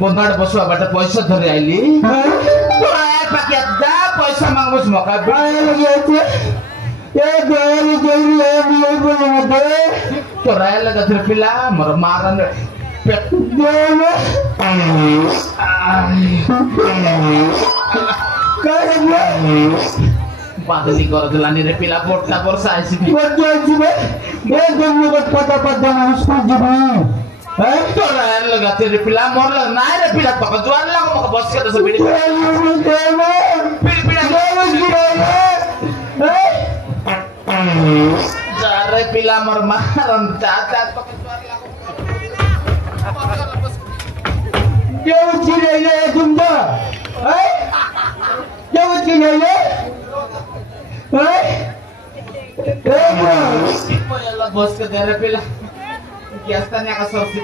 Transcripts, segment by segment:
बंदाड़ बसवा बाटे पैसा धरे आइली तोरा ए पाके जा पैसा मांगबस मका बाय लगे छे ए देरी देरी ए नहीं बोले मते तोरा ए लगा धरे पिला मर मारन पेट देले करे बादली कर दिलानी रे पिला बोटला वर्षा आइसी बोट जाइसी बे ए गन्नु को पता पता स्कूल जीबी तो लाइन लगाते रे पिला मोर लग ना रे पिला पक ज्वार लग मक बस के तो बीड़ी पिला जा रे पिला मोर मारन चाचा पक ज्वार लग ये उचिरे ले तुमदा ए ये उचिरे ले ए बस के दे रे पिला Biasanya ka sorsi.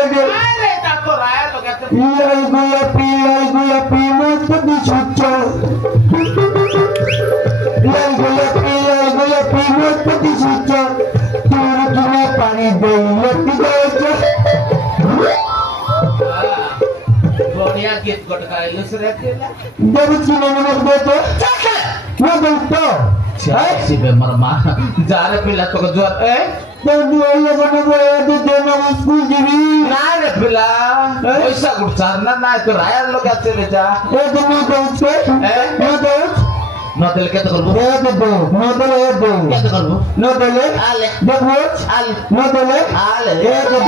Ada tak korai lo kata. Iya gula pimot pati suca. Iya gula pimot pati suca. Turu pani dulu tidak aja. Gloria git god kali lu serapnya. Jadi cina nomor beto. Nah beto. Si bemar mah jare pila to juar dua ya gana boya de dena school jibi na re pila paisa gurcharna na to raya lo gache beja de no doche no doche no del ke to korbo de do no dele do ke to korbo no dele ale de boch ale no dele ale de do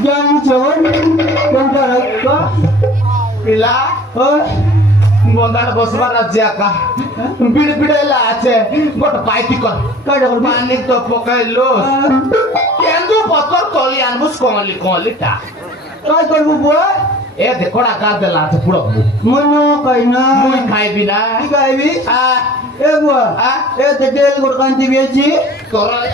jangan jawab bongkar ka pila bongkar bosma raja ka bid bidela ache got paiti kor kada pani to pokailo kendu pator toli anbus komali ta kai korbu bua e dekoda ka dela ache puro mono kaina mui khaibi na khaibi e bua e de del got kanti bechi kora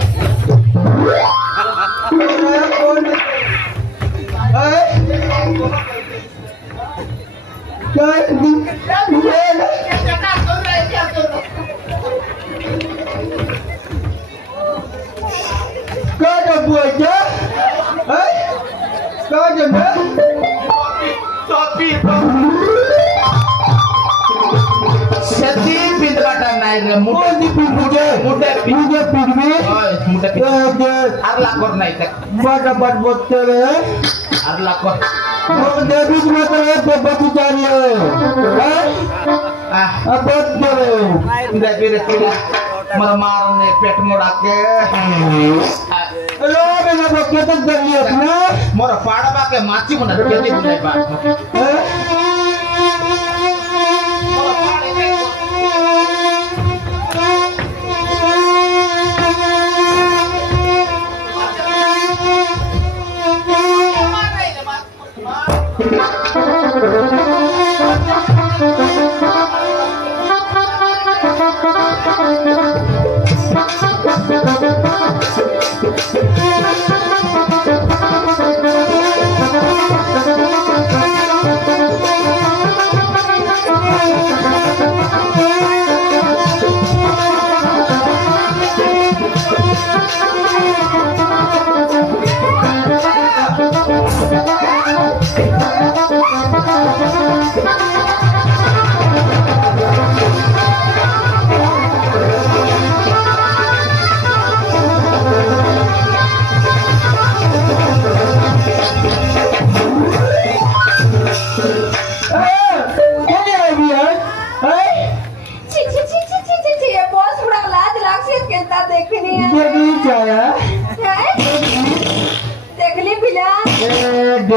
Kada buatnya, kada ber, topi, seti pindrata naik muda di muda arlakor naik, buat botol, arlakor. Oh, David mata batu cari apa dulu? David itu marmar nih pet murake. Lo mana pakai tu dilihat na? Mor pada pakai maci mana jadi mulai pak.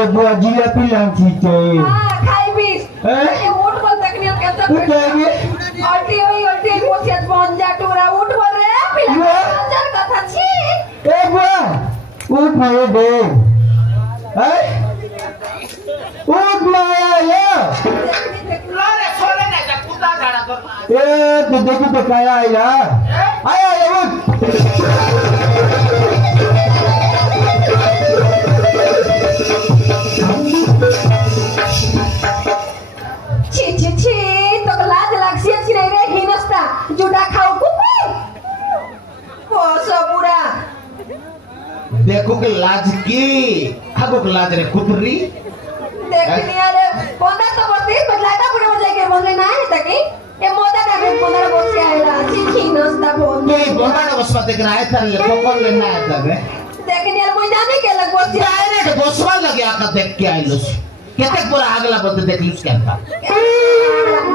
रे बुआ जिलापी लांची चे खाई भी उठ बोल तकनीक कैसा उल्टी मोसियत बन जा टूरा उठ बोल रे पिला चल कथा छी ए बुआ उठ मारे दे उठ माया लारे छोड़े ना जा कुत्ता झाड़ा कर ए तो देखो तो क्या आया आया उठ छी तो लाज लागसी छी रे रे हिनस्ता जुडा खाऊ कुकु ओ सबुरा देखो के लाज की आगो के लाज रे कुतरी देखनी अरे कोना तो बते बदलाटा पुरे मजा के बोले ना है तकी ए मोदा का रे कोना बोसे आइला छी हिनस्ता बोल नहीं बोला ना बस बात करना है तन ले कोकल लेना है तब देखनी अरे मुझे जाने के लग बोसे आए रे बसवा लगे आका देख के आइलस केते पूरा अगला बंद देख लुस केनता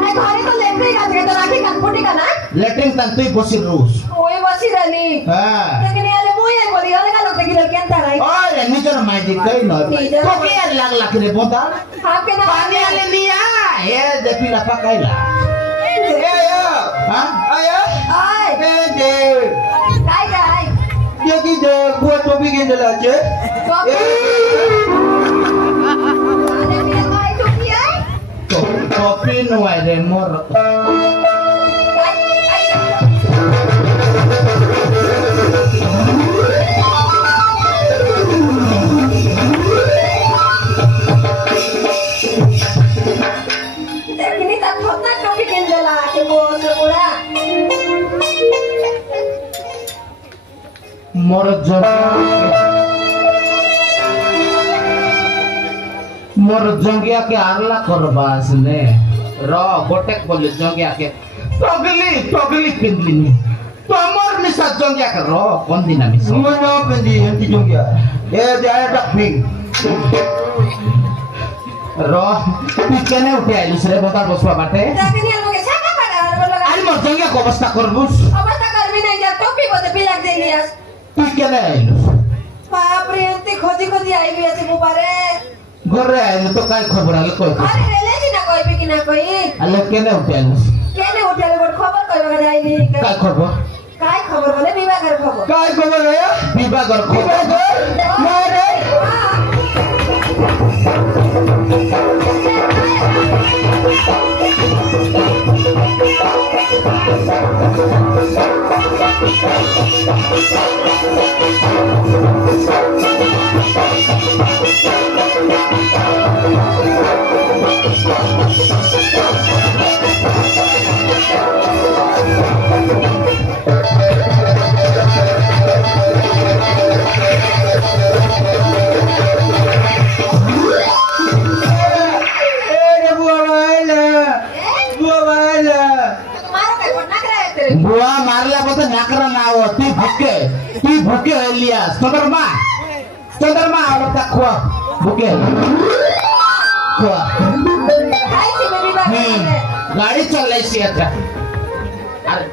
मैं घरे तो लेते गाज के तो राखी कानपुटी का ना लेटिंग तन तुई बसी रूस ओए बसी रली हां देखनी अरे मुझे बोली अरे का लोग देखी केनता राई ओए निजर माइदी कई न तो के यार लाग लाग रे बोता हां के ना पानी आले लिया ए देखी ला पकाइला ए यो हां आया आय ए दे काय ये की दे बुआ टोपी के लाचे Kopi nuai de mor. Ini tak kota kopi kendala ke bos pura. Mor जंगिया के आरला करबास ने र गोटेक बोले जंगिया के तगली पिंदलिनी तमर मिसा जंगिया के र कोन दिना मिसा मुनो पेंदी हंती जोंगिया ए जाय टपिंग र तू केने उठे आइलुस रे बता बसवा बाटे देखनी अलगे छाका पड़ा बोला आइ मोर जंगिया को अवस्था करबुस अवस्था करबी नहीं जा टोपी बोते पिलाक देलियास तू केने आइलुस बाप रे इतनी खोजी आई भी ऐसे मुबारे घरे आइलु तो काय खबर आले कोइ अरे रेले जी ना कोई भी कि ना कोई आले केने उठे आइलुस केने उठले बड़ खबर कोई बगा जाईनी काय खबर काय खबर बोले विवाह कर खबर काय खबर गया विवाह कर खबर मारे बुआ मारला बत नाकरा ना हो ती भूके लिया चंद्रमा आवता खवा भूके खवा हाय सी बेबी बाबा गाड़ी चल रही सी आता अरे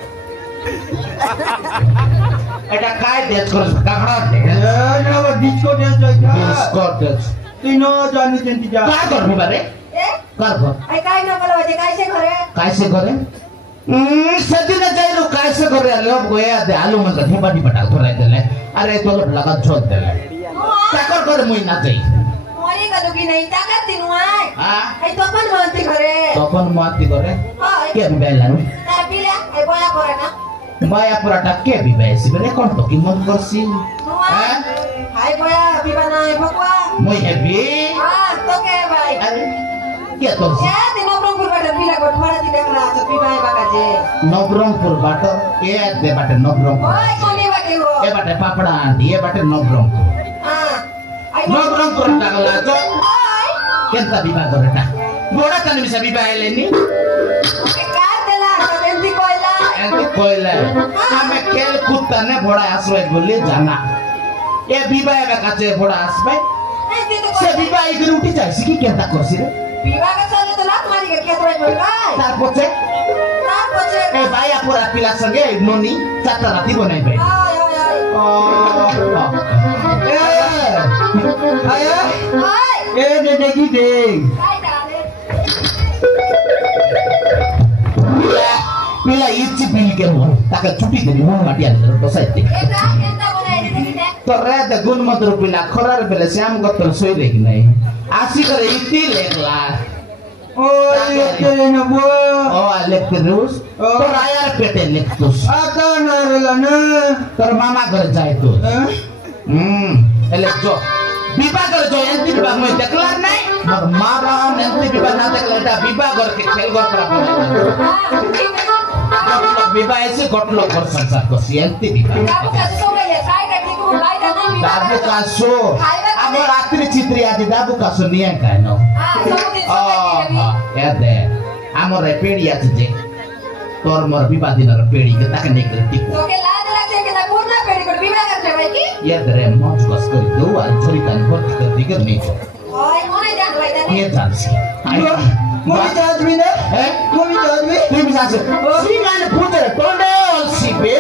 एटा काय देत कर कागड़ा दे ना वो डिस्को डांस जाइका डिस्को डांस तीनो जानी चंती जा काय करबी बारे ए कर आई काय न बोलवा जे काय से करे सदिन जाइलो काय से करे लोग गोया दे आलू मन का ढेबा ढिबटा थोड़ा देले अरे तो लगा छोड़ देले ताकर कर मुई ना जाई मोरी गलुगी नहीं ताकत दिनु आय हां आई तो अपन मानती करे तपन माती करे हाय के बेलानु ता पिला ए बोया करे ना माया पूरा टक्के भी बैसी बने कौन तो की मन करसी हां हाय बोया बिबाना है भगवा मुई हेबी हां तो के भाई अरे के तो ए दिनो प्रभु बाटा पिला को थोड़ा दी देखला छ बिबाय बाका जे नवरंगपुर बाटो ए दे बाटे नवरंगपुर ओए कोनी बाटे हो ए बाटे पापड़ा आंटी ए बाटे नवरंगपुर हां आई नवरंगपुर लागला तो ओए केंता विवाह गरेटा गोडा तने मिसा विवाह लेनी के कार देला एंती कोइला एंती कोइला हमें खेल कूदता ने बड़ा आश्रय बोले जाना ए विवाह में काचे बड़ा आश्रय से विवाह इधर उठी जाए सिकी केंता करसी रे विवाह का चले तो लात मारी के खेत में बोलगाय तार पछे ए भाई पूरा पिला संगे नोनी चाटा राती बनाई भाई आय आय आय आया आय ए देखी देख काय झाले पिला इच्छी पिल के हो ताका छुट्टी देनी मुंह माटी हालेर बसाइते ए रात केन्ता बनाइले देखि दे तर रात गुण मात्र पिला खरार बेला श्याम गत्तर सोइरहेको नै आसी करे इति लेखला ओ ये न वो ओ लेख्नुस् तर आएर पेटे लेख्तुस् आका नरला न तर मामा घर जाए तो एले जो विवाह कर जो एंती विवाह में देखला नै मगर मारा एंती विवाह ना देखला एटा विवाह कर के खेल कर पर विवाह ऐसे गटलो कर संसार को एंती विवाह काबु कासो सोले काय काटी को लाई दाना दाबु कासो अब रात्रि चित्री आदि दाबु कासो निया कानो समुद्र सोले यादे आमर पेड़ी आछ जे तोर मोर विवाह दिन र पेड़ी के ताके नै करे टिको तोके लाज लाग्छ के ता पूर्ण पेडी को विवाह गर्छ भाइ की याद रे मौज कस कर दो आ छोरी कान भर्ती कर दी कर नै छ ओइ मोनै जान भाइ दानी ये जान्छ आयो मुई जाजमी ने ए मुई जाजमी तिमी जान्छ सिंगाले फुटेर टोडे सिपे